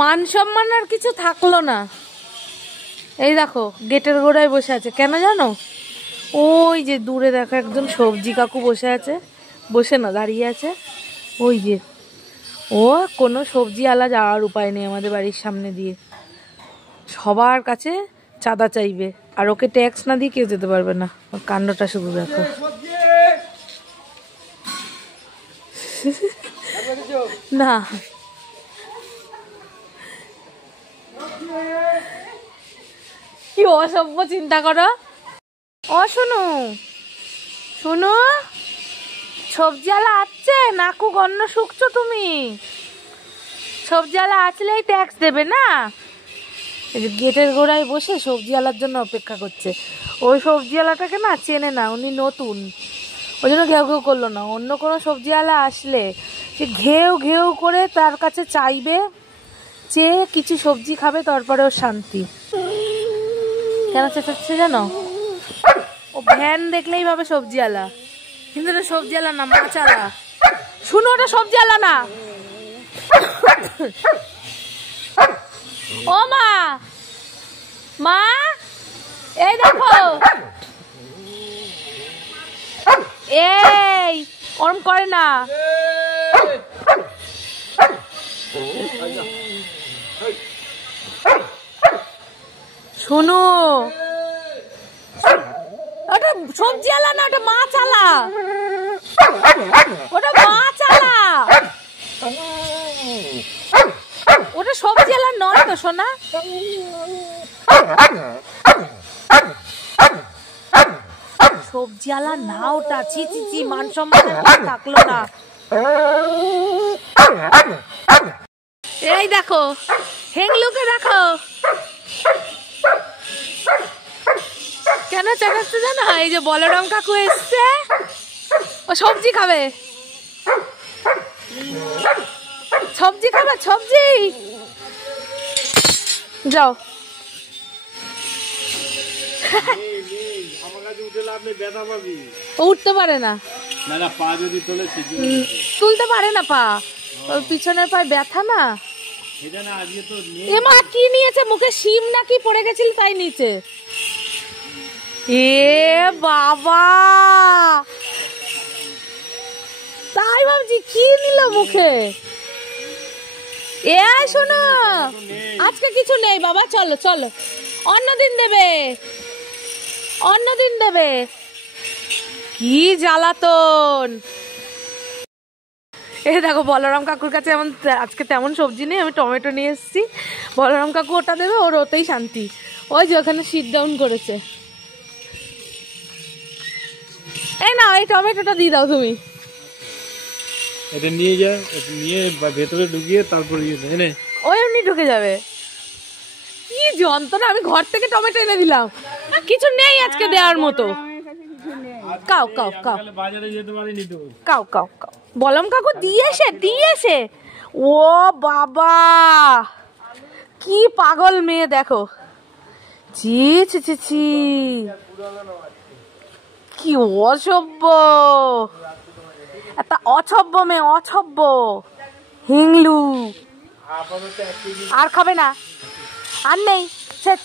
মান সম্মান আর কিছু থাকলো না। এই দেখো গেটের গোড়ায় বসে আছে কেন জানো? ওই যে দূরে দেখো একজন সবজি কাকু বসে আছে, বসে না দাঁড়িয়ে আছে। ওই যে ও কোনো সবজি আলা যাওয়ার উপায় নেই আমাদের বাড়ির সামনে দিয়ে, সবার কাছে চাঁদা চাইবে, আর ওকে ট্যাক্স না দিয়ে কেউ যেতে পারবে না। ওর কাণ্ডটা শুধু দেখো। না কি অসভ্য চিন্তা করো। ও শুনু শুনু, সবজি আলা আসছে, নাকু গন্ন শুকছো তুমি? সবজি আলা আসলেই ট্যাক্স দেবে না? গেটের গোড়ায় বসে সবজি আলার জন্য অপেক্ষা করছে। ওই সবজি আলাটাকে না চেনে না, উনি নতুন, ওই জন্য ঘেউ ঘেউ করলো না। অন্য কোনো সবজি আলা আসলে সে ঘেউ ঘেউ করে তার কাছে চাইবে, চেয়ে কিছু সবজি খাবে, তারপরে ওর শান্তি। কেন চেঁচাচ্ছে জানো? ও ভ্যান দেখলেই ভাবে সবজি আলা, কিন্তু ওটা সবজি আলা না, মাছ আলা। শুনো, ওটা সবজি আলা না। ও মা, মা এই দেখো, এই ওরম করে না। শুনো, ওটা সবজি আলা না, ওটা মাছ আলা, ওটা মাছ আলা, ওটা সবজি আলা নয় তো সোনা। সবজি আলা না ওটা, ছি ছি ছি, মান সম্মান থাকলো না। এই দেখো হেংলুকে দেখো কেন চাকাচ্ছে জানো? এই যে বলরাম কাকু এসছে, ও সবজি খাবে, সবজি খাবে, সবজি। যাও উঠতে পারে না, তুলতে পারে না পা, পিছনের পায়ে ব্যথা না। এ মা কি নিয়েছে মুখে? শিম নাকি পড়ে গেছিল তাই নিচে। এ বাবা, তাই ভাবছি কি নিল মুখে। এ শোনো, আজকে কিছু নেই বাবা, চলো চলো, অন্যদিন দেবে, অন্যদিন দেবে। কি জ্বালাতন। এই দেখো বলরাম কাকুর কাছে এমন আজকে তেমন সবজি নেই, আমি টমেটো নিয়ে এসেছি। বলরাম কাকু ওটা দেবে, ওর ওতেই শান্তি। ওই যে ওখানে সিট ডাউন করেছে। এই না, এই টমেটোটা দিয়ে দাও তুমি। এটা নিয়ে যা, নিয়ে ভেতরে ঢুকিয়ে তারপর ওই এমনি ঢুকে যাবে। কি যন্ত্রণা, আমি ঘর থেকে টমেটো এনে দিলাম, কিছু নেই আজকে দেওয়ার মতো। কাও কাও কাও, বাজারে যেতে পারিনি তো। কাও কাও কাও, বলরাম কাকু দিয়েছে দিয়েছে। ও বাবা, কি পাগল মেয়ে দেখো, ছি ছি ছি ছি, কি অসভ্য, একটা অসভ্য মেয়ে, অসভ্য হিংলু। আর খাবে না, আর নেই, শেষ।